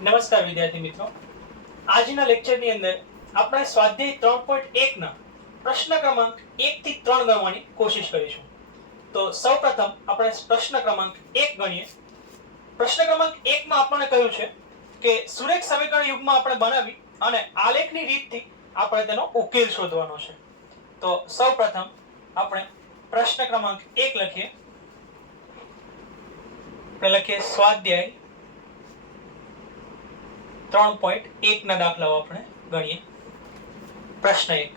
નમસ્કાર વિદ્યાર્થી મિત્રો, આજના લેક્ચરની અંદર આપણે સ્વાધ્યાય 3.1 ના પ્રશ્ન ક્રમાંક 1 થી 3 ગણવાની કોશિશ કરીશું. તો સૌપ્રથમ આપણે પ્રશ્ન ક્રમાંક 1 ગણીએ. પ્રશ્ન ક્રમાંક 1 માં આપણને કહ્યું છે કે સુરેખ સમીકરણ યુગ્મ આપણે બનાવી અને આલેખની રીતથી આપણે તેનો ઉકેલ શોધવાનો છે. તો સૌપ્રથમ આપણે પ્રશ્ન ક્રમાંક 1 લખીએ. લખીએ સ્વાધ્યાય 3.1 ના દાખલાઓ આપણે ગણીએ. પ્રશ્ન 1.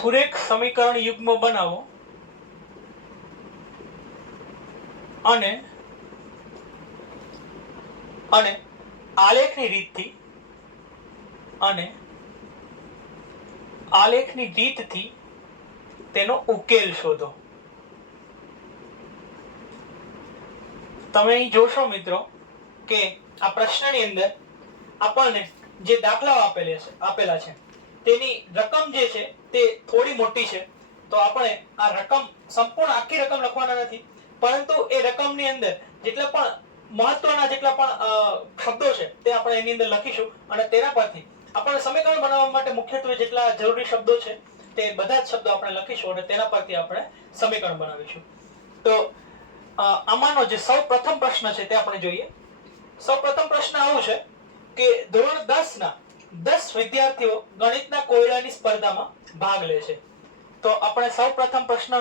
સુરેખ સમીકરણ યુગ્મ બનાવો અને આલેખની રીતથી તેનો ઉકેલ શોધો. તમે અહીં જોશો મિત્રો કે આ પ્રશ્નની અંદર આપણને જે દાખલાઓ આપેલા છે તેની રકમ જે છે તે થોડી મોટી છે. તો આપણે આ રકમ સંપૂર્ણ આખી રકમ લખવાના નથી, પરંતુ એ રકમની અંદર જેટલા પણ મહત્વના જેટલા પણ શબ્દો છે તે આપણે એની અંદર લખીશું અને તેના પરથી આપણે સમીકરણ બનાવવા માટે મુખ્યત્વે જેટલા જરૂરી શબ્દો છે તે બધા જ શબ્દો આપણે લખીશું અને તેના પરથી આપણે સમીકરણ બનાવીશું. તો આમાંનો જે સૌપ્રથમ પ્રશ્ન છે તે આપણે જોઈએ. સૌપ્રથમ પ્રશ્ન આવો છે કે ધોરણ 10 ના 10 વિદ્યાર્થીઓ ગણિતના કોયડાની સ્પર્ધામાં ભાગ લે છે. તો આપણે સૌપ્રથમ પ્રશ્ન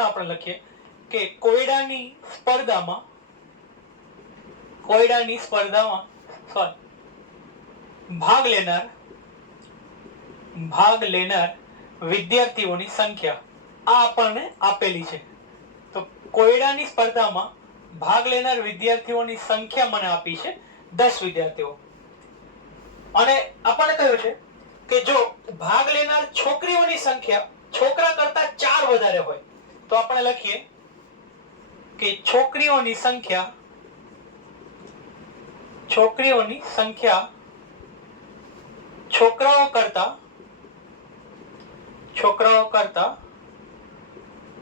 આપણે લખીએ કે કોયડાની સ્પર્ધામાં ભાગ લેનાર વિદ્યાર્થીઓની સંખ્યા આ આપણને આપેલી છે. તો કોયડાની સ્પર્ધામાં ભાગ લેનાર વિદ્યાર્થીઓની સંખ્યા મને આપી છે 10 વિદ્યાર્થીઓ. અને આપણને કહ્યું છે કે જો ભાગ લેનાર છોકરીઓની સંખ્યા છોકરા કરતા 4 વધારે હોય તો આપણે લખીએ કે છોકરીઓની સંખ્યા છોકરાઓ કરતા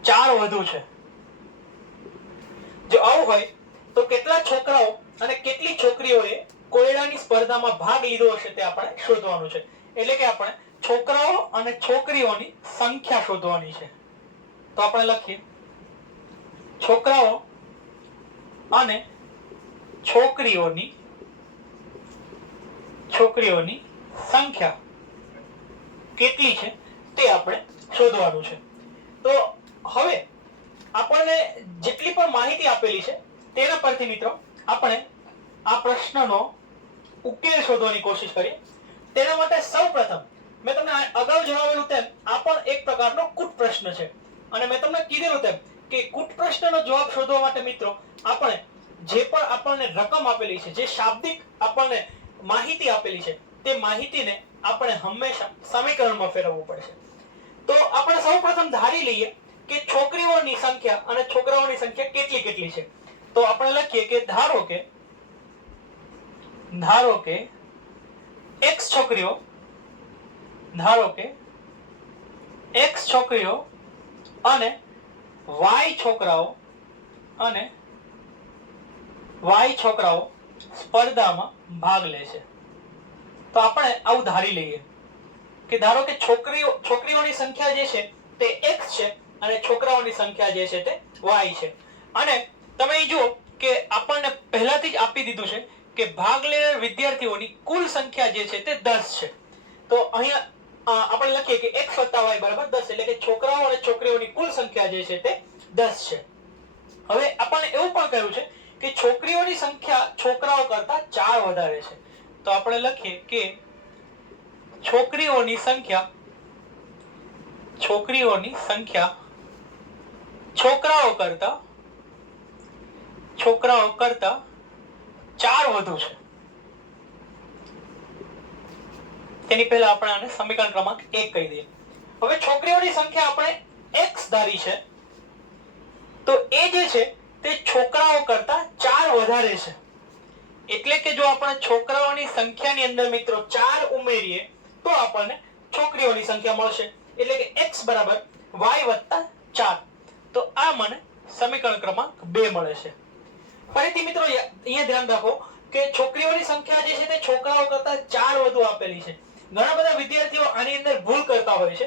4 વધુ છે. જો આવું હોય તો કેટલા છોકરાઓ અને કેટલી છોકરીઓએ કોયડાની સ્પર્ધામાં ભાગ લીધો હશે તે આપણે શોધવાનું છે. એટલે કે આપણે છોકરાઓ અને છોકરીઓની સંખ્યા શોધવાની છે. તો આપણે લખીએ છોકરાઓ અને છોકરીઓની સંખ્યા કેટલી છે તે આપણે શોધવાનું છે. તો હવે આપણને જેટલી પણ માહિતી આપેલી છે તેના પરથી મિત્રો આપણે આ પ્રશ્નનો ઉકેલ શોધવાની કોશિશ કરીએ. તેના માટે સૌપ્રથમ મેં તમને અગાઉ જણાવેલું તેમ આ પણ એક પ્રકારનો કૂટ પ્રશ્ન છે. અને મેં તમને કીધેલું તેમ કે કૂટ પ્રશ્નનો જવાબ શોધવા માટે મિત્રો આપણે જે પણ આપણને રકમ આપેલી છે, જે શાબ્દિક આપણને માહિતી આપેલી છે તે માહિતીને આપણે હંમેશા સમીકરણમાં ફેરવવું પડશે. તો આપણે સૌપ્રથમ ધારી લઈએ કે છોકરીઓની સંખ્યા અને છોકરાઓની સંખ્યા કેટલી છે. તો આપણે લખીએ કે ધારો કે x છોકરીઓ અને y છોકરાઓ સ્પર્ધામાં ભાગ લે છે. તો આપણે આવું ધારી લઈએ કે ધારો કે છોકરીઓની સંખ્યા જે છે તે x છે અને છોકરાઓની સંખ્યા જે છે તે y છે. અને તમે અહીં જુઓ કે આપણને પહેલાથી જ આપી દીધું છે કે ભાગ લેનાર વિદ્યાર્થીઓની કુલ સંખ્યા જે છે તે 10 છે. તો અહીંયા આપણે લખીએ કે x + y = 10, એટલે કે છોકરાઓ અને છોકરીઓની કુલ સંખ્યા જે છે તે 10 છે. હવે આપણને એવું પણ કહ્યું છે કે છોકરીઓની સંખ્યા છોકરાઓ કરતા 4 વધારે છે. તો આપણે લખીએ કે છોકરીઓની સંખ્યા છોકરાઓ કરતા 4 વધુ છે. તેની પહેલા આપણે આને સમીકરણ ક્રમાંક 1 કહી દઈએ. હવે છોકરીઓની સંખ્યા આપણે x ધારી છે, તો એ જે છે તે છોકરાઓ કરતા 4 વધારે છે. એટલે કે જો આપણે છોકરાઓની સંખ્યાની અંદર મિત્રો 4 ઉમેરીએ તો આપણને છોકરીઓની સંખ્યા મળશે. એટલે કે x = y વત્તા 4. તો આ મને સમીકરણ ક્રમાંક 2 મળે છે. ફરીથી મિત્રો અહીંયા ધ્યાન રાખો કે છોકરીઓની સંખ્યા જે છે તે છોકરાઓ કરતા 4 વધુ આપેલી છે. ઘણા બધા વિદ્યાર્થીઓ આની અંદર ભૂલ કરતા હોય છે,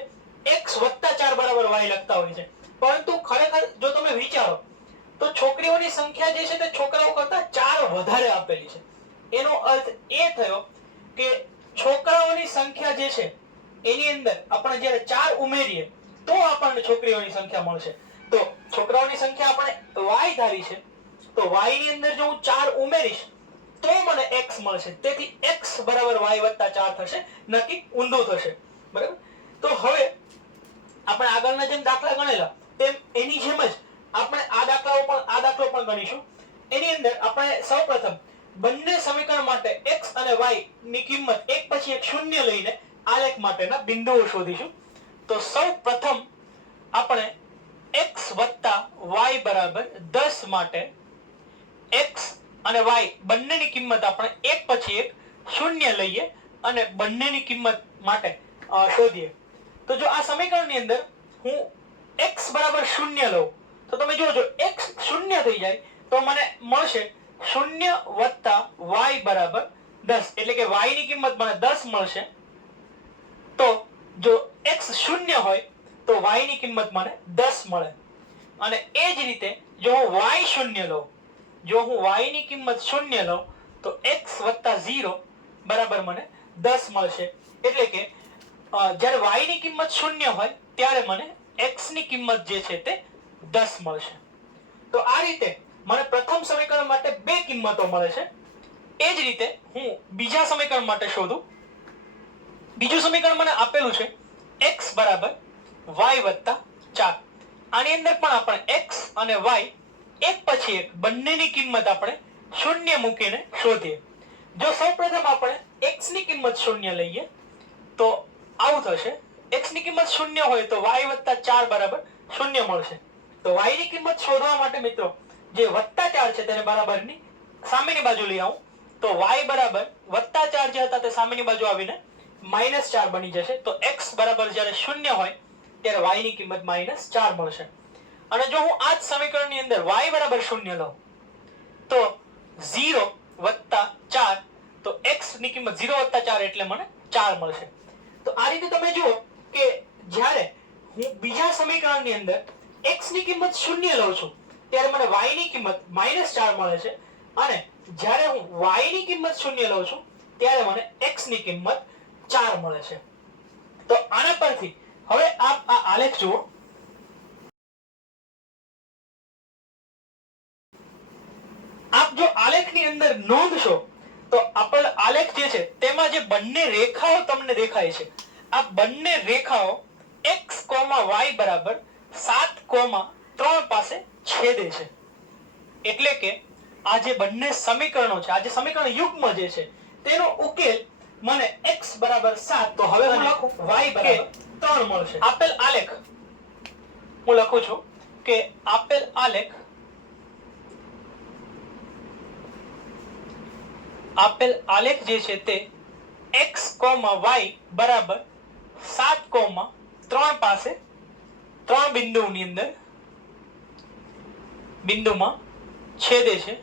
x વત્તા 4 બરાબર y લખતા હોય છે, પરંતુ ખરેખર જો તમે વિચારો તો છોકરીઓની સંખ્યા જે છે તે છોકરાઓ કરતા 4 વધારે આપેલી છે. એનો અર્થ એ થયો કે છોકરાઓની સંખ્યા જે છે એની અંદર આપણે જ્યારે 4 ઉમેરીએ તો આપણને છોકરીઓની સંખ્યા મળશે. તો છોકરાઓની સંખ્યા આપણે y ધારી છે, તો y ની અંદર જો હું 4 ઉમેરીશ તો મને x મળશે. તેથી x બરાબર y વત્તા 4 થશે, નક્કી ઊંધું થશે. બરાબર? તો હવે આપણે આગળના જેમ દાખલા ગણેલા તેમ એની જેમ જ આપણે આ દાખલો પણ ગણીશું. એની અંદર આપણે સૌપ્રથમ બંને સમીકરણ માટે x અને y ની કિંમત એક પછી એક શૂન્ય લઈને આલેખ માટેના બિંદુઓ શોધીશું. તો સૌપ્રથમ આપણે x વત્તા y બરાબર 10 માટે x અને y બંનેની કિંમત આપણે એક પછી એક શૂન્ય લઈએ અને બંનેની કિંમત માટે શોધીએ. તો જો આ સમીકરણની અંદર હું x બરાબર શૂન્ય લઉં તો તમે જુઓ, જો x શૂન્ય થઈ જાય તો મને મળશે શૂન્ય વત્તા y બરાબર 10, એટલે કે y ની કિંમત મને 10 મળશે. તો જો x શૂન્ય હોય તો y ની કિંમત મને 10 મળે. અને એ જ રીતે જો હું y શૂન્ય લઉં, જો હું y ની કિંમત શૂન્ય લઉં તો x વત્તા 0 બરાબર મને 10 મળશે. એટલે કે જ્યારે y ની કિંમત શૂન્ય હોય ત્યારે મને x ની કિંમત જે છે તે 10 મળશે. તો આ રીતે મને પ્રથમ સમીકરણ માટે બે કિંમતો મળે છે. એ જ રીતે હું બીજા સમીકરણ માટે શોધું. બીજું સમીકરણ મને આપેલું છે x બરાબર y વત્તા 4. આની અંદર પણ આપણે x અને y એક પછી એક બંનેની કિંમત આપણે શૂન્ય મૂકીને શોધીએ. જો સૌપ્રથમ આપણે x ની કિંમત શૂન્ય લઈએ તો આવું થશે. x ની કિંમત શૂન્ય હોય તો y વત્તા 4 બરાબર શૂન્ય મળશે. તો y ની કિંમત શોધવા માટે મિત્રો જે વત્તા 4 છે તેને બરાબરની સામેની બાજુ લઈ આવું તો y બરાબર વત્તા 4 જે હતા તે સામેની બાજુ આવીને -4 બની જશે. તો x બરાબર જ્યારે શૂન્ય હોય ત્યારે y ની કિંમત -4 મળશે. અને જો હું આ જ સમીકરણની અંદર y બરાબર શૂન્ય લઉં તો 0 વત્તા 4, તો x ની કિંમત 0 વત્તા 4 એટલે મને 4 મળશે. તો આ રીતે તમે જુઓ કે જ્યારે હું બીજા સમીકરણની અંદર x ની કિંમત શૂન્ય લઉં છું ત્યારે મને y ની કિંમત -4 મળે છે, અને જ્યારે હું y ની કિંમત શૂન્ય લઉં છું ત્યારે મને x ની કિંમત 4 મળે છે. તો આના પરથી હવે આપ આ આલેખ જુઓ. આપ જો આલેખની અંદર નોંધશો તો આપેલ આલેખ જે છે તેમાં જે બંને રેખાઓ તમને દેખાય છે, આ બંને રેખાઓ x, y બરાબર 7,3 પાસે છેદે છે. એટલે કે આ જે બંને સમીકરણો છે, આ જે સમીકરણ યુગ્મ જે છે તેનો ઉકેલ મને x બરાબર 7, તો હવે હું લખું y બરાબર 3 મળશે. આપેલ આલેખ હું લખું છું કે આપેલ આલેખ જે છે તે x, y બરાબર 7,3 પાસે 3 બિંદુમાં છેદે છે.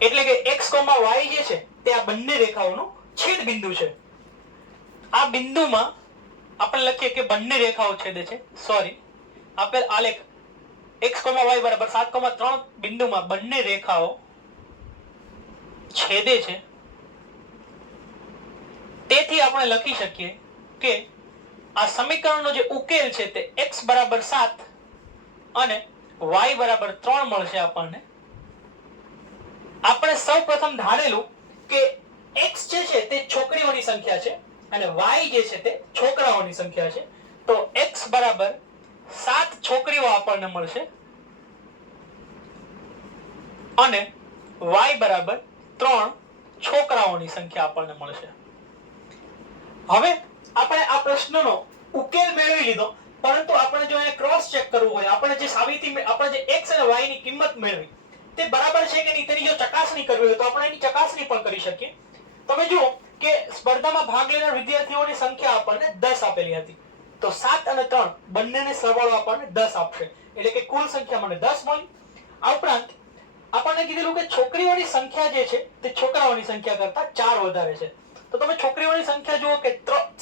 એટલે કે x, y જે છે તે આ બંને રેખાઓનું છેદ બિંદુ છે. આ બિંદુમાં આપણે લખીએ કે બંને રેખાઓ છેદે છે. સોરી, આપેલ આલેખ x, y બરાબર 7,3 બિંદુમાં બંને રેખાઓ છેદે છે. તેથી આપણે લખી શકીએ કે આ સમીકરણનો જે ઉકેલ છે તે x બરાબર 7 અને y બરાબર 3 મળશે આપણને. આપણે સૌપ્રથમ ધારેલું કે x જે છે તે છોકરીઓની સંખ્યા છે અને y જે છે તે છોકરાઓની સંખ્યા છે. તો x બરાબર 7 છોકરીઓ આપણને મળશે અને y બરાબર 3 છોકરાઓની સંખ્યા આપણને મળશે. હવે આપણે આ પ્રશ્નનો ઉકેલ મેળવી લીધો, પરંતુ આપણે જો એને ક્રોસ ચેક કરવું હોય, આપણે જે સાબિતી આપણે જે x અને y ની કિંમત મેળવી તે બરાબર છે કે નહીં તેની જો ચકાસણી કરવી હોય તો આપણે એની ચકાસણી પણ કરી શકીએ. તમે જુઓ કે સ્પર્ધામાં ભાગ લેનાર વિદ્યાર્થીઓની સંખ્યા આપણને 10 આપેલી હતી. તો 7 અને 3 બંનેને સરવાળો આપણને 10 આપશે, એટલે કે કુલ સંખ્યા મને 10 મળી. આ ઉપરાંત આપણને કીધેલું કે છોકરીઓની સંખ્યા જે છે તે છોકરાઓની સંખ્યા કરતા 4 વધારે છે. તો તમે છોકરીઓની સંખ્યા જુઓ કે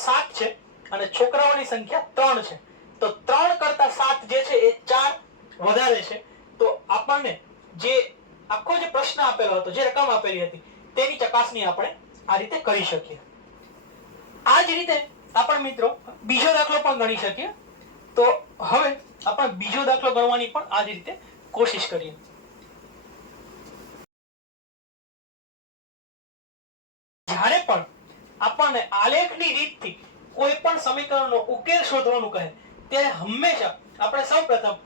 7 છે અને છોકરાઓની સંખ્યા 3 છે. તો 3 કરતા 7 જે છે એ 4 વધારે છે. તો આપણને જે આખો જે પ્રશ્ન આપેલો હતો, જે રકમ આપેલી હતી, તેની ચકાસણી આપણે આ રીતે કરી શકીએ. આ જ રીતે આપણે મિત્રો બીજો દાખલો પણ ગણી શકીએ. તો હવે આપણે બીજો દાખલો ગણવાની પણ આ જ રીતે કોશિશ કરીએ. જ્યારે પણ આપણને આલેખની રીતથી કોઈ પણ સમીકરણનો ઉકેલ શોધવાનું કહે ત્યારે હંમેશા આપણે સૌપ્રથમ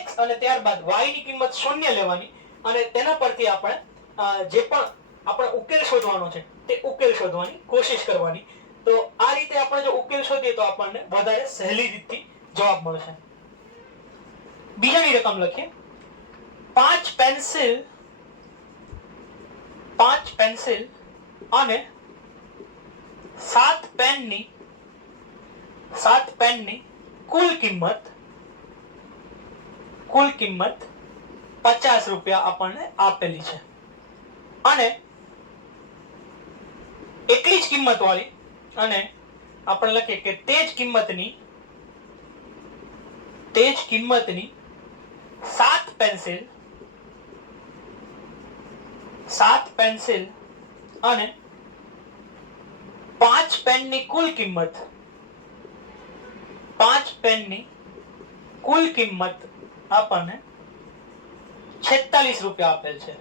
x અને ત્યારબાદ y ની કિંમત 0 લેવાની અને તેના પરથી આપણે જે પણ આપણે ઉકેલ શોધવાનો છે તે ઉકેલ શોધવાની કોશિશ કરવાની. તો આ રીતે આપણે જો ઉકેલ શોધીએ તો આપણને વધારે સહેલી રીતથી જવાબ મળશે. બીજાની રકમ લખીએ. 5 પેન્સિલ અને 7 પેનની કુલ કિંમત 50 રૂપિયા આપણને આપેલી છે અને એટલી જ કિંમત વાળી અને આપણે લખીએ કે તે જ કિંમતની 7 પેન્સિલ અને 5 પેનની કુલ કિંમત 5 પેનની કુલ કિંમત આપણને 46 રૂપિયા આપેલ છે.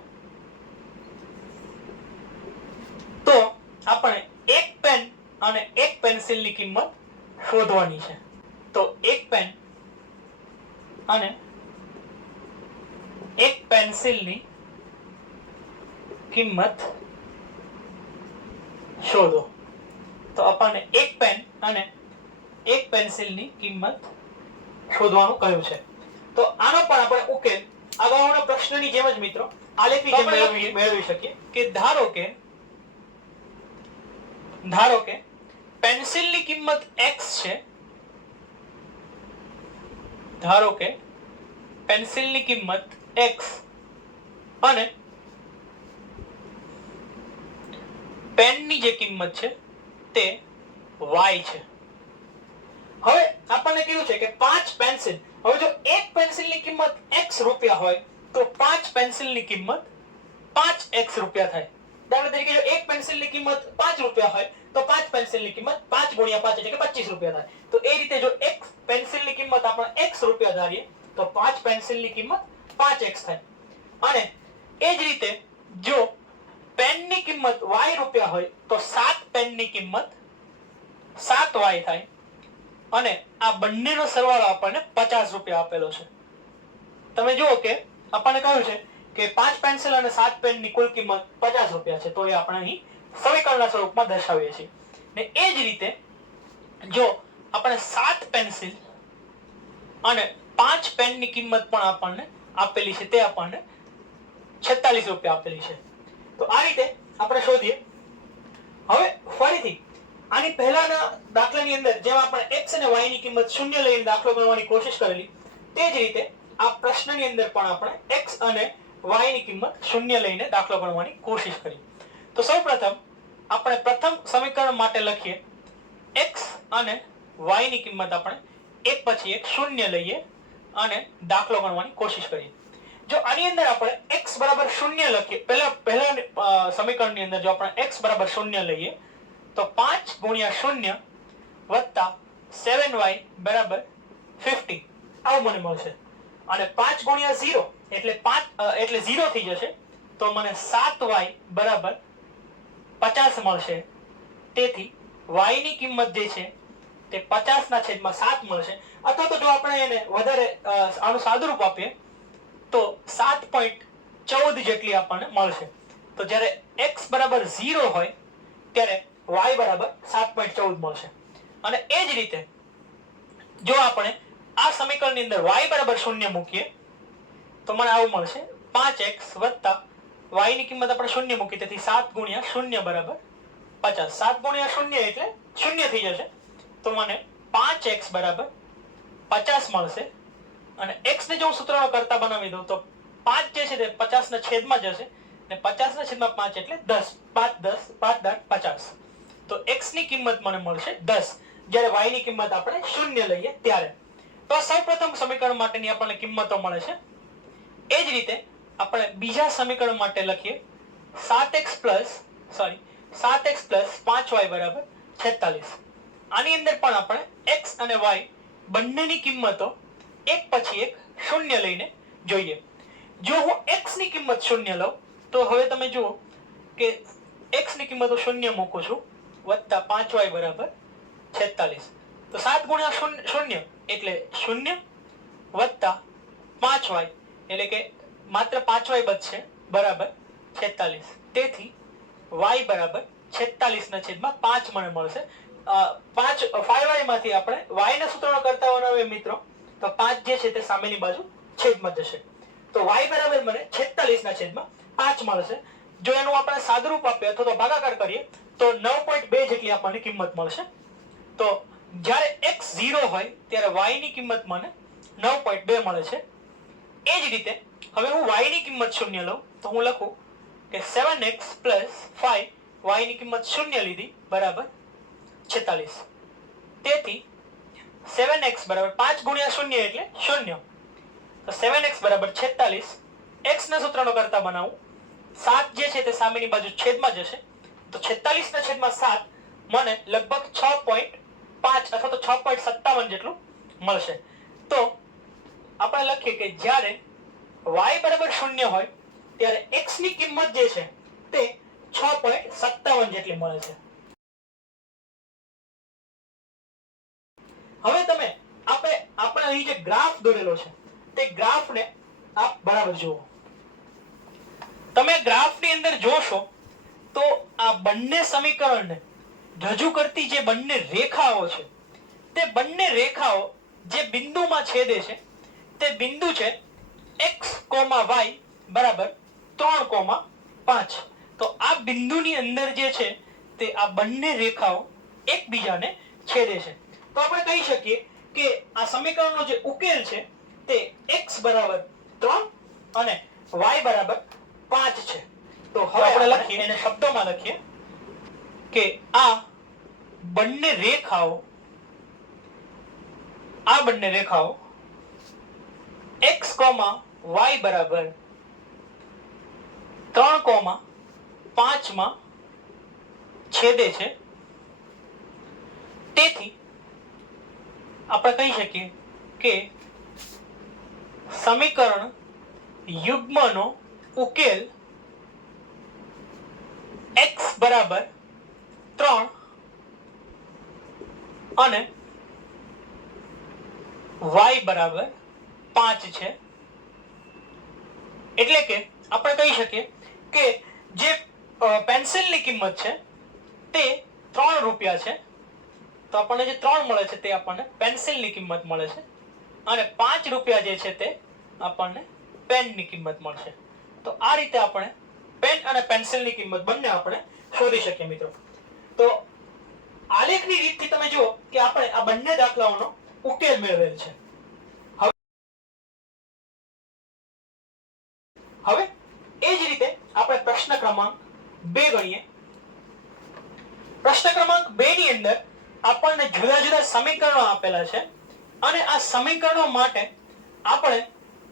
તો આપણે એક પેન અને એક પેન્સિલની કિંમત શોધવાની છે. તો એક પેન અને એક પેન્સિલની કિંમત શોધો. તો આપણને એક પેન અને એક પેન્સિલની કિંમત શોધવાનું કહ્યું છે. તો આનો પણ આપણે ઉકેલ અગાઉના પ્રશ્નની જેમ જ મિત્રો આલેખની જેમ મેળવી શકીએ. કે ધારો કે પેન્સિલની કિંમત x છે. ધારો કે પેન્સિલની કિંમત x અને પેનની જે કિંમત છે તે y છે. હવે આપણને કીધું છે કે 5 પેન્સિલ. હવે જો એક પેન્સિલની કિંમત x રૂપિયા હોય તો 5 પેન્સિલની કિંમત 5x રૂપિયા થાય. દાખલા તરીકે જો એક પેન્સિલની કિંમત 5 રૂપિયા હોય તો 5 પેન્સિલની કિંમત 5 ગુણ્યા 5 એટલે કે 25 રૂપિયા થાય. તો એ રીતે જો એક પેન્સિલની કિંમત આપણે x રૂપિયા ધારીએ તો 5 પેન્સિલની કિંમત 5x થાય. અને એ જ રીતે જો પેનની કિંમત y રૂપિયા હોય તો 7 પેનની કિંમત 7y થાય. અને આ બંનેનો સરવાળો આપણને 50 રૂપિયા આપેલો છે. તમે જુઓ કે આપણને કહ્યું છે કે 5 પેન્સિલ અને 7 પેનની કુલ કિંમત 50 રૂપિયા છે. તો એ આપણે અહીં સમીકરણના સ્વરૂપમાં દર્શાવીએ છીએ. ને એ જ રીતે જો આપણે 7 પેન્સિલ અને 5 પેનની કિંમત પણ આપણને આપેલી છે, તે આપણને 46 રૂપિયા આપેલી છે. તો આ રીતે આપણે શોધીએ. હવે ફરીથી આની પહેલાના દાખલાની અંદર જેમ આપણે x અને y ની કિંમત 0 લઈને દાખલો ગણવાની કોશિશ કરેલી, તે જ રીતે આ પ્રશ્નની અંદર પણ આપણે x અને y ની કિંમત 0 લઈને દાખલો ગણવાની કોશિશ કરી. તો સૌપ્રથમ આપણે પ્રથમ સમીકરણ માટે લખીએ x અને y ની કિંમત આપણે એક પછી એક 0 લઈએ અને દાખલો ગણવાની કોશિશ કરીએ. જો આની અંદર આપણે x બરાબર 0 લખીએ, પહેલા સમીકરણની અંદર જો આપણે x બરાબર 0 લઈએ તો 5 ગુણ્યા 0 વત્તા 7y બરાબર 50 આવું મને મળશે. અને 5 ગુણ્યા 0 એટલે 0 થઈ જશે. તો મને 7y બરાબર 50 મળશે. તેથી y ની કિંમત જે છે તે 50 ના છેદમાં 7 મળશે. અથવા તો જો આપણે એને વધારે આનું સાદુરૂપ આપીએ તો 7.14 જેટલી આપણને મળશે. તો જ્યારે x બરાબર 0 હોય ત્યારે y બરાબર 7.14 મળશે. અને એ જ રીતે જો આપણે આ સમીકરણની અંદર y બરાબર 0 મૂકીએ તો મને આવું મળશે 5x વત્તા y ની કિંમત આપણે 0 મૂકી, તેથી 7 ગુણ્યા 0 બરાબર 50. 7 ગુણ્યા 0 એટલે 0 થઈ જશે. તો મને 5x બરાબર 50 મળશે અને x ને જો હું સૂત્રનો કરતા બનાવી દઉં તો 5 જે છે તે 50 ના છેદમાં જશે અને 50 ના છેદમાં 5 એટલે 10. 5 10 5 10 50. તો x ની કિંમત મને મળશે 10 જ્યારે y ની કિંમત આપણે 0 લઈએ ત્યારે. તો સૌપ્રથમ સમીકરણ માટેની આપણને કિંમતો મળે છે. એ જ રીતે આપણે બીજા સમીકરણ માટે લખીએ 7x plus 5y બરાબર 46. આની અંદર પણ આપણે x અને y બંનેની કિંમતો એક પછી એક શૂન્ય લઈને જોઈએ. જો હું x ની કિંમત શૂન્ય લઉં તો હવે તમે જુઓ કે x ની કિંમત હું શૂન્ય મૂકું છું વત્તા 5y બરાબર 46. તો 7 ગુણ્યા શૂન્ય એટલે શૂન્ય વત્તા 5y એટલે કે માત્ર 5y બચશે બરાબર 46. તેથી y બરાબર 46 ના છેદમાં 5 મને મળશે. 5y માંથી આપણે y ના સૂત્રનો કરતા બનાવીએ મિત્રો તો 5 જે છે તે સામેની બાજુ છેદમાં જશે. તો y બરાબર મને 46 ના છેદમાં 5 મળશે. જો એનું આપણે સાદુરૂપ આપીએ અથવા તો ભાગાકાર કરીએ તો 9.2 જેટલી આપણને કિંમત મળશે. તો જ્યારે x 0 હોય ત્યારે y ની કિંમત મને 9.2 મળે છે. એ જ રીતે હવે હું y ની કિંમત શૂન્ય લઉં તો હું લખું કે 7x plus 5 y ની કિંમત શૂન્ય લીધી બરાબર 46. તેથી 7x બરાબર 5 ગુણ્યા શૂન્ય એટલે શૂન્ય. તો 7x બરાબર 46. x ના સૂત્રનો કરતા બનાવું 7 જે છે તે સામેની બાજુ છેદમાં જશે તો 46 ના છેદમાં 7 મને લગભગ 6.5 અથવા તો 6.57 જેટલું મળશે. તો આપણે લખીએ કે જ્યારે y બરાબર શૂન્ય હોય ત્યારે x ની કિંમત જે છે તે 6.57 જેટલી મળે છે. હવે તમે આપણે અહીં જે ગ્રાફ દોરેલો છે તે ગ્રાફને આપ બરાબર જુઓ. તમે ગ્રાફની અંદર જોશો તો આ બંને સમીકરણને રજૂ કરતી જે બંને રેખાઓ છે તે બંને રેખાઓ જે બિંદુમાં છેદે છે તે બિંદુ છે x, y બરાબર 3,5. તો આ બિંદુની અંદર જે છે તે આ બંને રેખાઓ એકબીજાને છેદે છે. તો આપણે કહી શકીએ કે આ સમીકરણનો જે ઉકેલ છે તે x બરાબર 3 અને y બરાબર 5 છે. તો હવે આપણે લખીએ એને શબ્દોમાં લખીએ કે આ બંને રેખાઓ x, y બરાબર 3,5 માં છેદે છે. તેથી આપણે કહી શકીએ કે સમીકરણ યુગ્મનો ઉકેલ x બરાબર 3 અને y બરાબર 5 છે. એટલે કે આપણે કહી શકીએ કે જે પેન્સિલની કિંમત છે તે 3 રૂપિયા છે. તો આપણને જે 3 મળે છે તે આપણને પેન્સિલની કિંમત મળે છે અને 5 રૂપિયા જે છે તે આપણને પેનની કિંમત મળશે. તો આ રીતે આપણે પેન અને પેન્સિલની કિંમત બંને આપણે શોધી શકીએ મિત્રો. તો આલેખની રીતથી તમે જુઓ કે આપણે આ બંને દાખલાઓનો ઉકેલ મેળવેલ છે. હવે એ જ રીતે આપણે પ્રશ્ન ક્રમાંક 2 ગણીએ. પ્રશ્ન ક્રમાંક 2 ની અંદર આપણને જુદા જુદા સમીકરણો આપેલા છે અને આ સમીકરણો માટે આપણે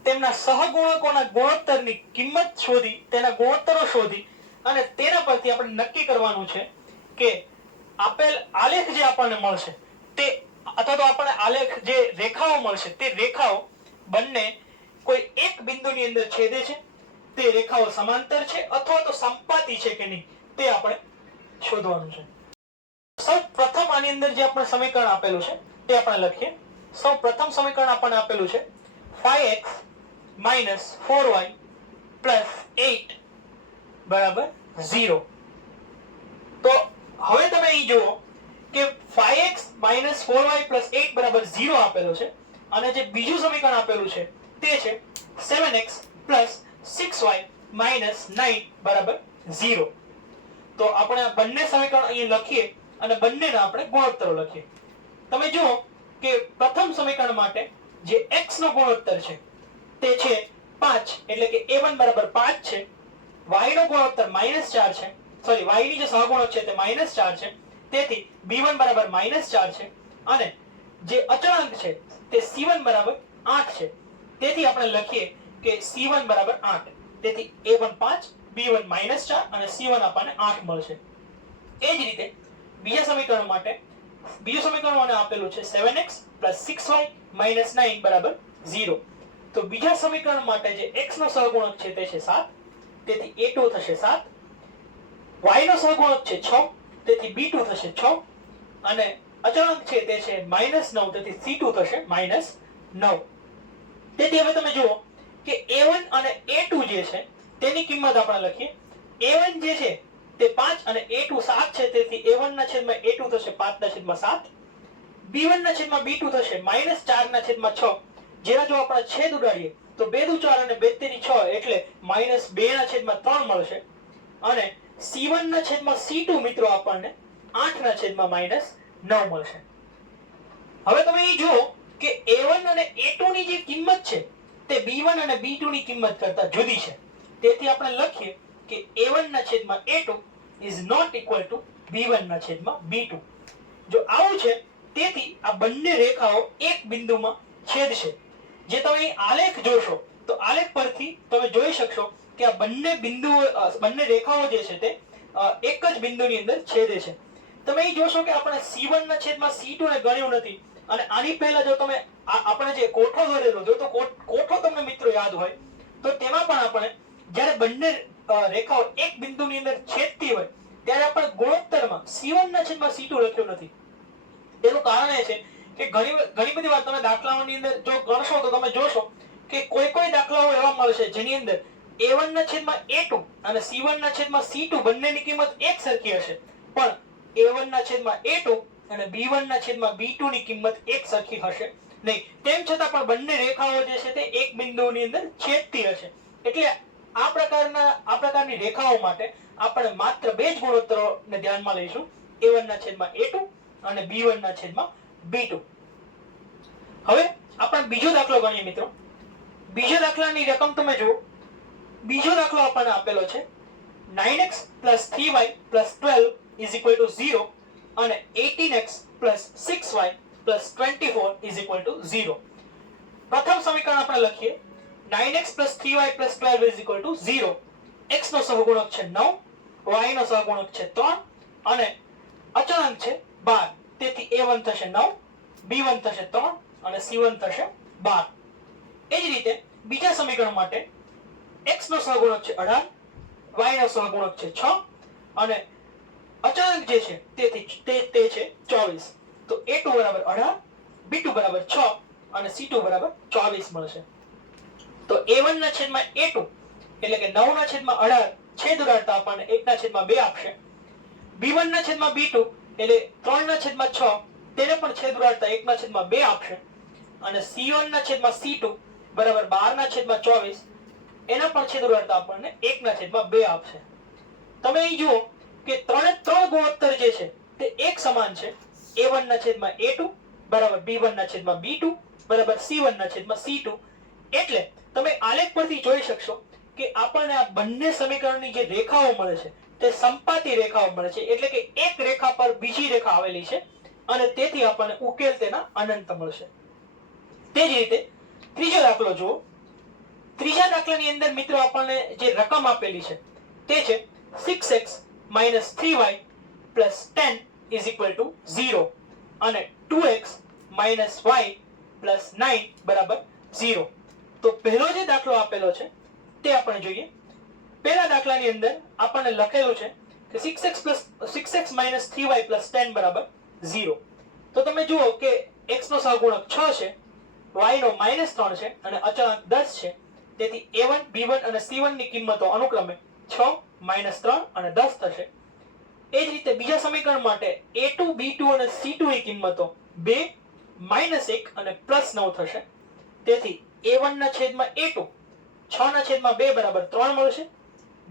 તેમના સહગુણકોના ગુણોત્તરની કિંમત શોધી તેના ગુણોત્તરો શોધી અને તેના પરથી આપણે નક્કી કરવાનું છે કે આપેલ આલેખ જે આપણને મળશે તે અથવા તો આપણને આલેખ જે રેખાઓ મળશે તે રેખાઓ બંને કોઈ એક બિંદુની અંદર છેદે છે, તે રેખાઓ સમાંતર છે અથવા તો સંપાતી છે કે નહીં તે આપણે શોધવાનું છે. સૌ પ્રથમ આની અંદર જે આપણે સમીકરણ આપેલું છે તે આપણે લખીએ. સૌ પ્રથમ સમીકરણ આપણને આપેલું છે 5x - 4y + 8 બરાબર 0. તો હવે તમે અહીં જુઓ કે 5x - 4y + 8 બરાબર 0 આપેલું છે અને જે બીજું સમીકરણ આપેલું છે તે છે 7x + 6y - 9 બરાબર 0. તો આપણે આ બંને સમીકરણ અહીં લખીએ અને બંનેના આપણે ગુણોત્તરો લખીએ. તમે જુઓ કે પ્રથમ સમીકરણ માટે જે x નો ગુણોત્તર છે તે છે 5 એટલે કે a1 બરાબર 5 છે, y નો ગુણોત્તર -4 છે, સોરી y ની જે સહગુણક છે તે -4 છે, તેથી b1 બરાબર -4 છે, અને જે અચળાંક છે તે c1 બરાબર 8 છે, તેથી આપણે લખીએ કે c1 બરાબર 8, તેથી a1 5, b1 -4 અને c1 આપણને 8 મળશે. એ જ રીતે બીજા સમીકરણ માટે બીજું સમીકરણ મને આપેલું છે 7x + 6y - 9 બરાબર 0. તો બીજા સમીકરણ માટે જે x નો સહગુણક છે તે છે 7, તેથી a2 થશે 7, y નો સહગુણક છે 6, તેથી b2 થશે 6, અને અચળાંક છે તે છે -9, તેથી c2 થશે -9. તેથી હવે તમે જુઓ કે a1 અને a2 જે છે તેની કિંમત આપણે લખીએ. a1 જે છે તે 5 અને a2 7 છે, તેથી a1 ના છેદમાં a2 થશે 5 ના છેદમાં 7, b1 ના છેદમાં b2 થશે -4 ના છેદમાં 6, જેના જો આપણે છેદ ઉડાડીએ તો 2 દુ 4 અને 2 તેરી 6 એટલે -2 ના છેદમાં 3 મળશે, અને c1 ના છેદમાં c2 મિત્રો આપણને 8 ના છેદમાં -9 મળશે. હવે તમે અહીં જુઓ કે a1 અને a2 ની જે કિંમત છે તે b1 અને b2 ની કિંમત કરતા જુદી છે, તેથી આપણે લખીએ કે a1 ના છેદમાં a2 is not equal to b1 ના છેદમાં b2. જો આવું છે તેથી આ બંને રેખાઓ એક બિંદુમાં છેદશે. જે તમે અહીં આલેખ જોશો તો આલેખ પરથી તમે જોઈ શકશો કે આ બંને બિંદુઓ બંને રેખાઓ જે છે તે એક જ બિંદુની અંદર છેદે છે. તમે અહીં જોશો કે આપણે c1 ના છેદમાં c2 ને ગણ્યું નથી, અને આની પહેલા જો તમે આપણે જે કોઠો દોરેલો જો તો કોઠો તમને મિત્રો યાદ હોય તો તેમાં પણ આપણે જ્યારે બંને રેખાઓ એક બિંદુની અંદર છેદતી હોય ત્યારે આપણે ગુણોત્તરમાં c1 ના છેદમાં c2 લખ્યું નથી. તેનું કારણ એ છે કે ઘણી બધી વાર તમે દાખલાઓની અંદર જો ગણશો તો તમે જોશો કે કોઈ દાખલાઓ એવા મળશે જેની અંદર a1 ના છેદમાં a2 અને c1 ના છેદમાં c2 બંનેની કિંમત એક સરખી હશે, પણ a1 ના છેદમાં a2 અને b1 ના છેદમાં b2 ની કિંમત એક સરખી હશે નહીં. તેમ છતાં પણ બંને રેખાઓ જે છે તે એક બિંદુની અંદર છેદતી હશે. એટલે આ પ્રકારની રેખાઓ માટે આપણે માત્ર બે જ ગુણોત્તરોને ધ્યાનમાં લઈશું, a1 ના છેદમાં a2 અને b1 ના છેદમાં b2. હવે આપણે બીજો દાખલો ગણીએ મિત્રો. બીજો દાખલાની રકમ તમે જુઓ. બીજો દાખલો આપણને આપેલો છે 9x + 3y + 12 = 0 અને 18x + 6y + 24 = 0. પ્રથમ સમીકરણ આપણે લખીએ 9x + 3y + 12 = 0. x નો સહગુણક છે 9, y નો સહગુણક છે 3 અને અચળાંક છે 12, તેથી a1 થશે 9, b1 થશે 3 અને c1 થશે 12. એ જ રીતે બીજા સમીકરણ માટે x નો સહગુણક છે 18, y નો સહગુણક છે 6 અને અચળાંક જે છે તે છે 24. તો a2 બરાબર 18, b2 બરાબર 6 અને c2 બરાબર 24 મળશે. તો a1 ના છેદમાં a2 એટલે કે 9 ના છેદમાં 18 છેદ ઉડાડતા આપણને 1 ના છેદમાં 2 આપશે. b1 ના છેદમાં b2 એટલે 3 ના છેદમાં 6 તેને પણ છેદ ઉડાડતા 1 ના છેદમાં 2 આપશે, અને c1 ના છેદમાં c2 બરાબર 12 ના છેદમાં 24 એના પણ છેદ ઉડાડતા આપણને 1 ના છેદમાં 2 આપશે. તમે અહીં જુઓ કે ત્રણે ત્રણ ગુણોત્તર જે છે તે એક સમાન છે. a1 ના છેદમાં a2 બરાબર b1 ના છેદમાં b2 બરાબર c1 ના છેદમાં c2. એટલે તમે આલેખ પરથી જોઈ શકશો કે આપણને આ બંને સમીકરણની જે રેખાઓ મળે છે તે સંપાતી રેખાઓ મળે છે, એટલે કે એક રેખા પર બીજી રેખા આવેલી છે અને તેથી આપણને ઉકેલ તેના અનંત મળશે. તે જ રીતે ત્રીજો દાખલો જુઓ. ત્રીજા દાખલાની અંદર મિત્રો આપણને જે રકમ આપેલી છે તે છે 6x - 3y + 10 = 0 અને 2x - y + 9 બરાબર 0. તો પહેલો જે દાખલો આપેલો છે તે આપણે જોઈએ. પહેલા દાખલાની અંદર આપણને લખેલું છે કે 6x - 3y + 10 બરાબર 0. તો તમે જુઓ કે x નો સહગુણક 6 છે, y નો -3 છે અને અચળાંક 10 છે, તેથી a1 b1 અને c1 ની કિંમતો અનુક્રમે 6 -3 અને 10 થશે. એ જ રીતે બીજા સમીકરણ માટે a2 b2 અને c2 ની કિંમતો 2 -1 અને +9 થશે, તેથી a1 ના છેદમાં a2 6 ના છેદમાં 2 બરાબર 3 મળશે,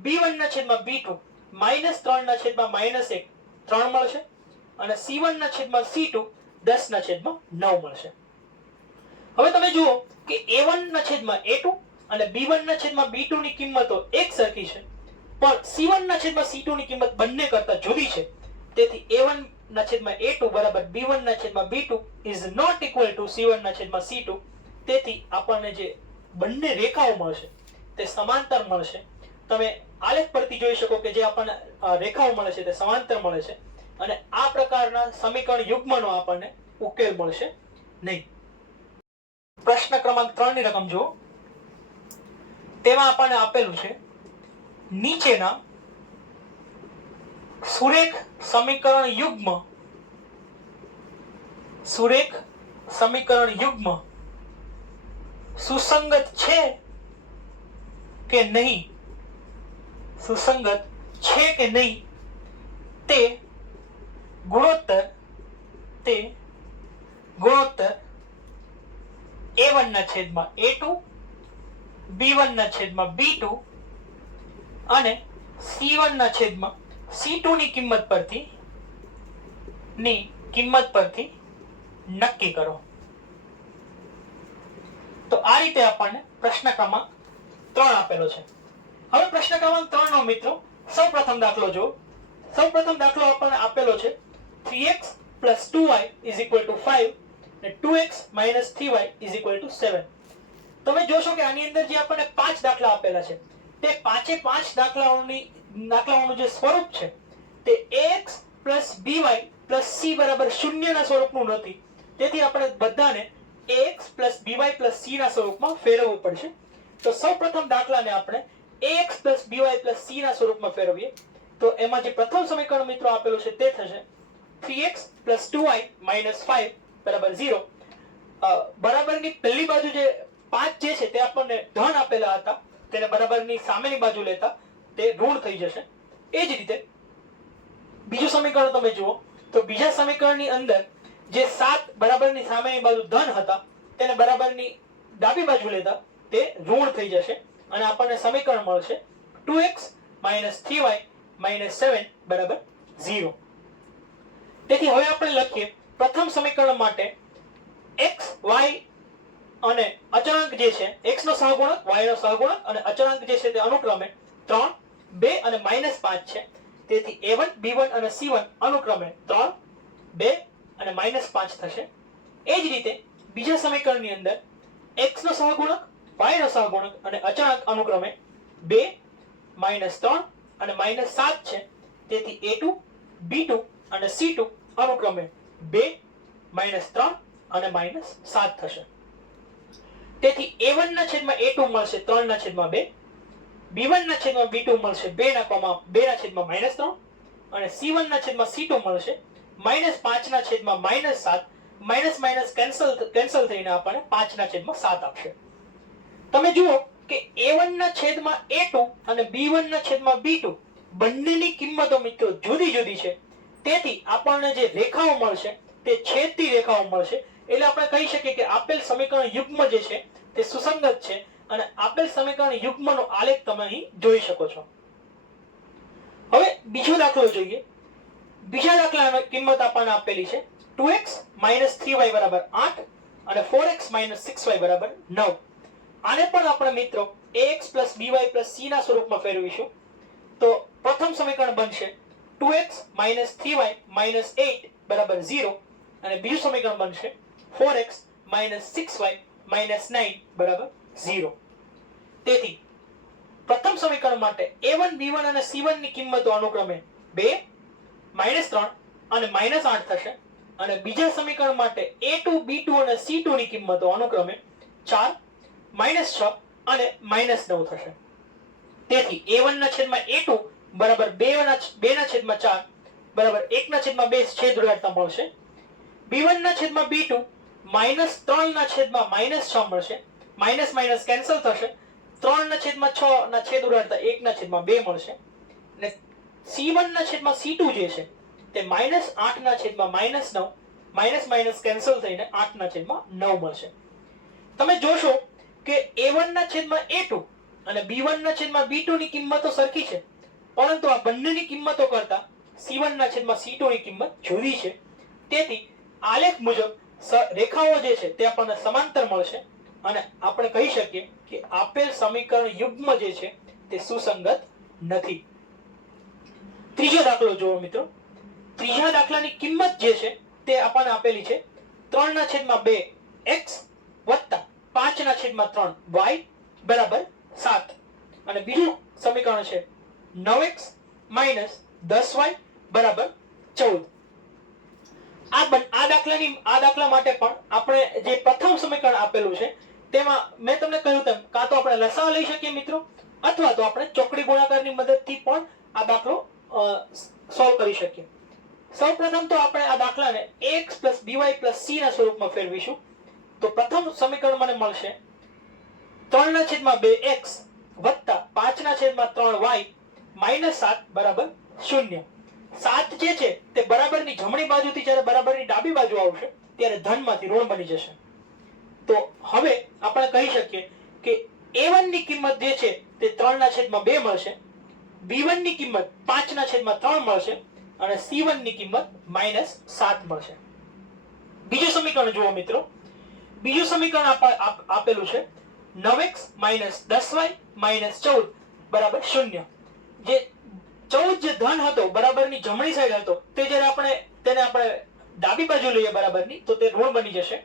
b1 ના છેદમાં b2 -3 ના છેદમાં -1 3 મળશે, અને c1 ના છેદમાં c2 10/9 મળશે. હવે તમે જુઓ કે a1/a2 અને b1/b2 ની કિંમતો એક સરખી છે, પણ c1/c2 ની કિંમત બંને કરતા જુદી છે. તેથી a1/a2 બરાબર b1/b2 is not equal to c1/c2. તેથી આપણને જે બંને રેખાઓ મળશે તે સમાંતર મળશે. તમે આલેખ પરથી જોઈ શકો કે જે આપણને રેખાઓ મળે છે તે સમાંતર મળે છે, અને આ પ્રકારના સમીકરણ યુગ્મનો આપણને ઉકેલ મળશે નહીં. પ્રશ્ન ક્રમાંક 3 ની રકમ જુઓ. તેમાં આપણને આપેલું છે નીચેના સુરેખ સમીકરણ યુગ્મ સુસંગત છે કે નહીં, તે ગુણોત્તર a1/a2 b1/b2 અને c1/c2 ની કિંમત પરથી નક્કી કરો. તો આ રીતે આપણને પ્રશ્ન ક્રમાંક 3 આપેલો છે. હવે પ્રશ્ન ક્રમાંક 3 નો મિત્રો સૌપ્રથમ દાખલો જો. સૌપ્રથમ દાખલો આપણને આપેલો છે 3x + 2y = 5 અને 2x - 3y = 7. તમે જોશો કે આની અંદર જે આપણને 5 દાખલા આપેલા છે તે પાંચે 5 દાખલાઓનું જે સ્વરૂપ છે તે ax + by + c = 0 ના સ્વરૂપનું નથી. તેથી આપણે બધાને ax + by + c ના સ્વરૂપમાં ફેરવવું પડશે. તો સૌપ્રથમ દાખલાને આપણે ax + by + c ના સ્વરૂપમાં ફેરવીએ. તો એમાં જે પ્રથમ સમીકરણ મિત્રો આપેલું છે તે થશે 3x + 2y - 5 = 0. બરાબરની પહેલી બાજુ જે 5 જે છે તે આપણને ધન આપેલા હતા, તેને બરાબરની સામેની બાજુ લેતા તે ઋણ થઈ જશે. એ જ રીતે બીજું સમીકરણ તમે જુઓ તો બીજા સમીકરણની અંદર જે 7 બરાબરની સામેની બાજુ ધન હતા તેને બરાબરની ડાબી બાજુ લેતા તે ઋણ થઈ જશે, અને આપણને સમીકરણ મળશે 2x - 3y - 7 = 0. તેથી હવે આપણે લખીએ પ્રથમ સમીકરણ માટે x y અને અચળાંક જે છે x નો સહગુણક y નો સહગુણક અને અચળાંક જે છે તે અનુક્રમે 3 2 અને -5 છે. તેથી a1 b1 અને c1 અનુક્રમે 3 2 અને -5 થશે. એ જ રીતે બીજા સમીકરણની અંદર x નો સહગુણક y નો સહગુણક અને અચળાંક અનુક્રમે 2 -3 અને -7 છે. તેથી a2 b2 અને c2 અનુક્રમે 2 -3 અને -7 થશે. તેથી a1/a2 મળશે 3/2, b1/b2 મળશે 2/3 અને c1/c2 મળશે -5/7. માઇનસ કેન્સલ થઈને આપણને 5/7 આપશે. તમે જુઓ કે a1/a2 અને b1/b2 બંનેની કિંમતો મિત્રો જુદી જુદી છે. તેથી આપણને જે રેખાઓ મળશે તે છેદતી રેખાઓ મળશે. એટલે આપણે કહી શકીએ કે આપેલ સમીકરણ યુગ્મ જે છે તે સુસંગત છે, અને આપેલ સમીકરણ યુગ્મનો આલેખ તમે અહીં જોઈ શકો છો. હવે બીજો દાખલો જોઈએ. બીજા દાખલાની કિંમત આપણને આપેલી છે 2x - 3y = 8 અને 4x - 6y = 9. આને પણ આપણે મિત્રો ax + by + c ના સ્વરૂપમાં ફેરવીશું. તો પ્રથમ સમીકરણ બનશે 2x - 3y - 8 = 0, અને બીજું સમીકરણ બનશે 4x - 6y - 9 = 0. તેથી પ્રથમ સમીકરણ માટે a1 b1 અને c1 ની કિંમતો અનુક્રમે 2 -3 અને -8 થશે, અને બીજા સમીકરણ માટે a2 b2 અને c2 ની કિંમતો અનુક્રમે 4 -6 અને -9 થશે. તેથી a1/a2 બરાબર 2/4 બરાબર 1/2 છેદ ઉડાડતા મળશે. b1/b2 -3/-6 મળશે. માઇનસ કેન્સલ થશે. 3/6 ના છેદ ઉડાડતા 1/2 મળશે. અને c1/c2 જે છે તે -8/-9 માઇનસ કેન્સલ થઈને 8/9 મળશે. તમે જોશો કે a1/a2 અને b1/b2 ની કિંમતો સરખી છે, પરંતુ આ બંનેની કિંમતો કરતા c1/c2 ની કિંમત જુદી છે. તેથી આલેખ મુજબ રેખાઓ જે છે તે આપણને સમાંતર મળશે અને આપણે કહી શકીએ કે આપેલ સમીકરણ યુગ્મ જે છે તે સુસંગત નથી. ત્રીજો દાખલો જુઓ મિત્રો. ત્રીજા દાખલાની કિંમત જે છે તે આપણને આપેલી છે 3/2x વત્તા 5/3y બરાબર 7 અને બીજું સમીકરણ છે 9x માઇનસ 10y બરાબર 14. આ દાખલા માટે પણ આપણે જે પ્રથમ સમીકરણ આપેલું છે તેમાં મેં તમને કહ્યું તેમ કાં તો આપણે લસાઅ લઈ શકીએ મિત્રો અથવા તો આપણે ચોકડી ગુણાકારની મદદથી પણ આ દાખલો સોલ્વ કરી શકીએ. સૌપ્રથમ તો આપણે આ દાખલાને ax by c ના સ્વરૂપમાં ફેરવીશું. તો પ્રથમ સમીકરણ મને મળશે 3/2x વત્તા 5/3y માઇનસ 7 બરાબર 0. 7 જે છે તે બરાબરની જમણી બાજુથી જ્યારે બરાબરની ડાબી બાજુ આવશે ત્યારે ધનમાંથી ઋણ બની જશે. તો હવે આપણે કહી શકીએ કે a1 ની કિંમત જે છે તે 3/2 મળશે, b1 ની કિંમત 5/3 મળશે અને c1 ની કિંમત -7 મળશે. બીજું સમીકરણ જુઓ મિત્રો. બીજું સમીકરણ આપેલું છે 9x - 10y - 14 બરાબર 0. જે 14 જે ધન હતો બરાબરની જમણી સાઈડ હતો તે જ્યારે તેને આપણે ડાબી બાજુ લઈએ બરાબરની તો તે ઋણ બની જશે.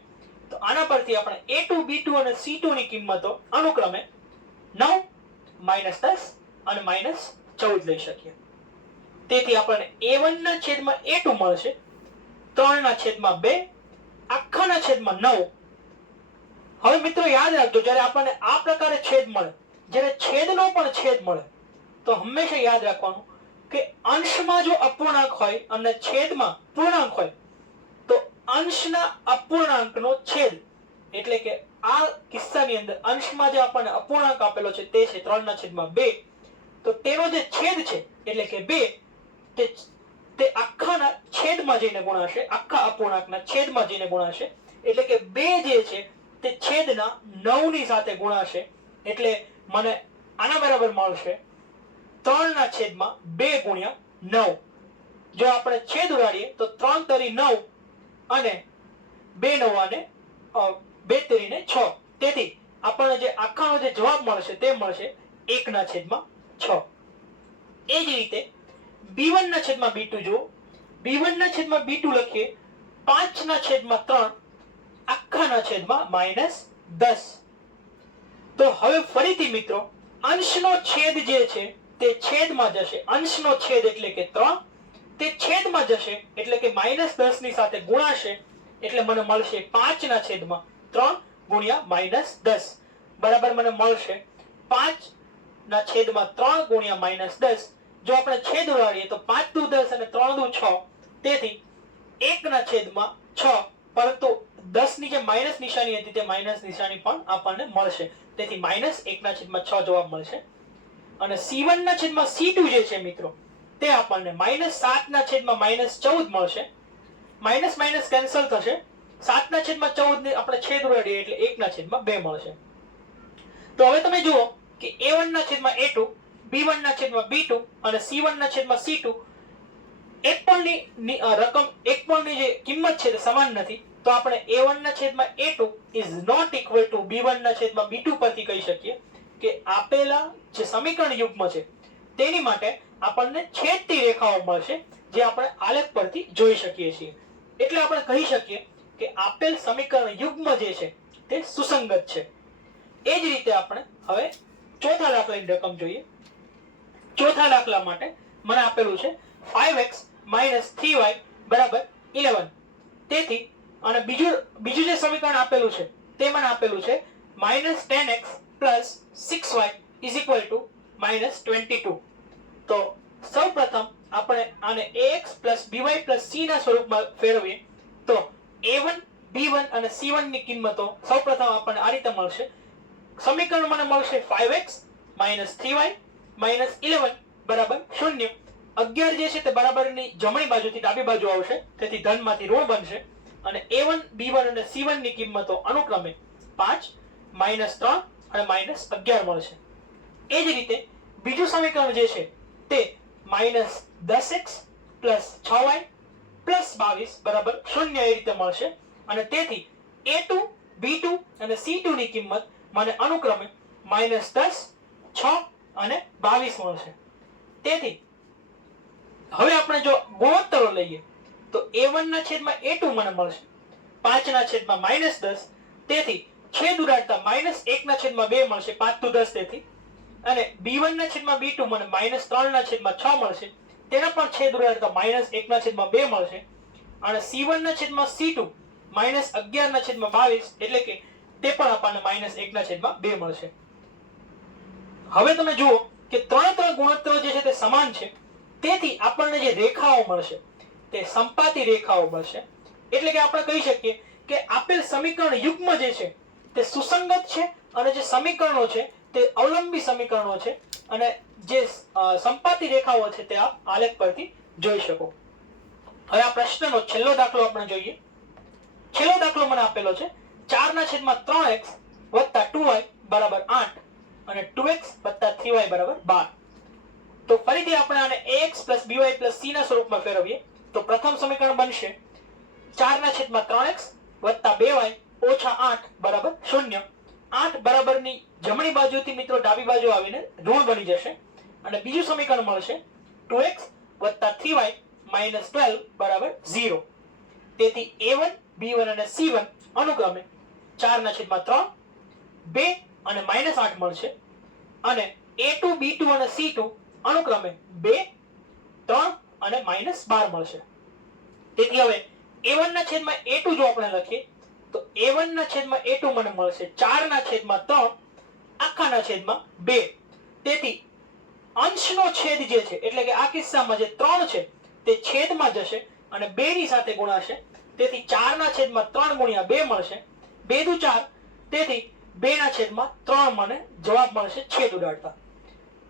તો આના પરથી આપણે a2 b2 અને c2 ની કિંમતો અનુક્રમે 9 -10 અને -14 લઈ શકીએ. તેથી આપણને a1 ના છેદમાં a2 મળશે 3/2 આખાના છેદમાં 9. હવે મિત્રો યાદ રાખજો જ્યારે આપણને આ પ્રકારે છેદ મળે, જ્યારે છેદનો પણ છેદ મળે તો હંમેશા યાદ રાખવાનું કે અંશમાં જો અપૂર્ણાંક હોય અને છેદમાં પૂર્ણાંક હોય તો અંશના અપૂર્ણાંકનો છેદ એટલે કે આ કિસ્સાની અંદર અંશમાં જે આપણને અપૂર્ણાંક આપેલો છે તે છે 3/2 તો તેનો જે છેદ છે એટલે કે 2 તે આખાના છેદમાં જઈને ગુણાશે, આખા અપૂર્ણાંકના છેદમાં જઈને ગુણાશે એટલે કે 2 જે છે તે છેદના 9 ની સાથે ગુણાશે એટલે મને આના બરાબર મળશે 3/2 ગુણ્યા 9. જો આપણે છેદ ઉડાડીએ તો 3 તરી 9 અને 2 નવાને 2 તરીને 6. તેથી આપણને જે આખાનો જે જવાબ મળશે તે મળશે 1/6. એ જ રીતે b1/b2 જો b1/b2 લખીએ 5/3 આખાના છેદમાં -10. તો હવે ફરીથી મિત્રો અંશનો છેદ જે છે તે છેદમાં જશે. અંશનો છેદ એટલે કે 3 તે છેદમાં જશે એટલે કે -10 ની સાથે ગુણાશે એટલે મને મળશે 5/3 ગુણ્યા -10 બરાબર મને મળશે 5/3 ગુણ્યા -10. જો આપણે છેદ ઉડાડીએ તો 5 દુ 10 અને 3 દુ 6 તેથી 1/6 પરંતુ 10 ની જે માઇનસ નિશાની હતી તે માઇનસ નિશાની પણ આપણને મળશે તેથી -1/6 જવાબ મળશે. અને c1/c2 જે છે મિત્રો તે આપણને -7/14 મળશે. માઇનસ માઇનસ કેન્સલ થશે. 7/14 ને આપણે છેદ ઉડાડીએ એટલે 1/2 મળશે. તો હવે તમે જુઓ કે a1/a2 b1/b2 અને c1/c2 એક પણની રકમ એક પણની જે કિંમત છે તે સમાન નથી. તો આપણે a1/a2 is not equal to b1/b2 પરથી કહી શકીએ કે આપેલા જે સમીકરણ યુગ્મ છે તેની માટે આપણને છેદતી રેખાઓ મળશે જે આપણે આલેખ પરથી જોઈ શકીએ છીએ. એટલે આપણે કહી શકીએ કે આપેલ સમીકરણ યુગ્મ જે છે તે સુસંગત છે. એ જ રીતે આપણે હવે ચોથા દાખલાની રકમ જોઈએ. ચોથા દાખલા માટે મને આપેલું છે 5x - 3y બરાબર 11. તેથી અને બીજું જે સમીકરણ આપેલું છે તે મને આપેલું છે -10x + 6y = -22. તો સૌપ્રથમ આપણે આને ax + by + c ના સ્વરૂપમાં ફેરવીએ તો a1 b1 અને c1 ની કિંમતો સૌપ્રથમ આપણને આ રીતે મળશે. સમીકરણ મને મળશે 5x - 3y - 11 બરાબર 0. 11 જે છે તે બરાબરની જમણી બાજુથી ડાબી બાજુ આવશે તેથી ધનમાંથી ઋણ બનશે અને a1 b1 અને c1 ની કિંમતો અનુક્રમે 5 -3 અને -11 મળશે. એ જ રીતે બીજું સમીકરણ જે છે તે -10x + 6y પ્લસ 22 બરાબર 0 એ રીતે મળશે. અને તેથી A2, B2 અને C2 ની કિંમત મને અનુક્રમે -10, 6 અને 22 મળશે. તેથી હવે આપણે જો ગુણોત્તરો લઈએ તો A1 ના છેદમાં A2 મને મળશે 5 ના છેદમાં -10. તેથી છેદ ઉડાડતા -1 ના છેદમાં 2 મળશે 5 × 10 તેથી. અને B1 ના છેદમાં B2 મને -3 ના છેદમાં 6 મળશે. તેના પણ છેદ ઉડાડતા -1 ના છેદમાં 2 મળશે. અને C1 ના છેદમાં C2 -11 ના છેદમાં 22 એટલે કે તે પણ આપણને -1 ના છેદમાં 2 મળશે. હવે તમે જુઓ કે ત્રણ ગુણોત્તરો જે છે તે સમાન છે. તેથી આપણને જે રેખાઓ મળશે તે સંપાતી રેખાઓ મળશે. એટલે કે આપણે કહી શકીએ કે આપેલ સમીકરણ યુગ્મ જે છે તે સુસંગત છે અને જે સમીકરણો છે તે અવલંબી સમીકરણો છે. અને જે સંપાતી રેખાઓ છે તે આપ આલેખ પરથી જોઈ શકો. હવે આ પ્રશ્નનો છેલ્લો દાખલો આપણે જોઈએ. છેલ્લો દાખલો મને આપેલો છે 4/3x + 2y = 8 અને 2x + 3y = 12. તો ફરીથી આપણે આને ax + by + c ના સ્વરૂપમાં ફેરવીએ તો પ્રથમ સમીકરણ બનશે 4/3x + 2y - 8 = 0. 8 બરાબરની જમણી બાજુથી મિત્રો ડાબી બાજુ આવીને ઋણ બની જશે. અને બીજું સમીકરણ મળશે 2x + 3y - 12 = 0. તેથી a1, b1 અને c1 અનુક્રમે 4/3, 2 અને -8 મળશે. અને a2, b2 અને c2 અનુક્રમે 2, 3 અને -12 મળશે. તેથી હવે a1 ના છેદમાં a2 જો આપણે લખીએ તો a1 ના છેદમાં a2 મને મળશે 4/3 આખા ના છેદમાં 2. તેથી અંશનો છેદ જે છે એટલે કે આ કિસ્સામાં જે 3 છે તે છેદમાં જશે અને 2 ની સાથે ગુણાશે. તેથી 4/3 × 2 મળશે 2 દુ 4. તેથી 2/3 મને જવાબ મળશે છેદ ઉડાડતા.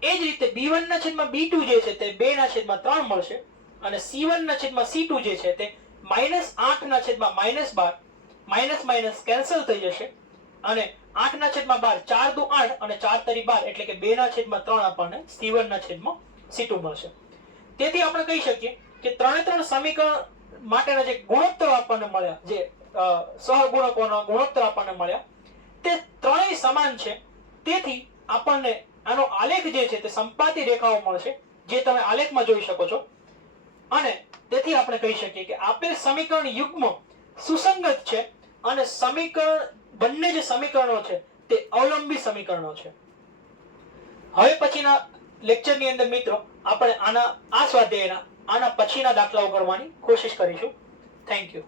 એ જ રીતે b1 ના છેદમાં b2 જે છે તે 2/3 મળશે. અને c1 ના છેદમાં c2 જે છે તે -8 ના છેદમાં -12 માઇનસ કેન્સલ થઈ જશે. અને 8 ના છેદમાં 12 4 દુ 8 અને 4 તરી 12 એટલે કે 2/3 આપણને c1 ના છેદમાં c2 મળશે. તેથી આપણે કહી શકીએ કે ત્રણે સમીકરણ માટેના જે ગુણોત્તરો આપણને મળ્યા, જે સહગુણકોના ગુણોત્તર આપણને મળ્યા તે ત્રણેય સમાન છે. તેથી આપણને આનો આલેખ જે છે તે સંપાતી રેખાઓ મળશે, જે તમે આલેખમાં જોઈ શકો છો. અને તેથી આપણે કહી શકીએ કે આપેલ સમીકરણ યુગ્મ સુસંગત છે અને બંને જે સમીકરણો છે તે અવલંબી સમીકરણો છે. હવે પછીના લેક્ચરની અંદર મિત્રો આપણે આ સ્વાધ્યાયના આના પછીના દાખલાઓ ગણવાની કોશિશ કરીશું. Thank you.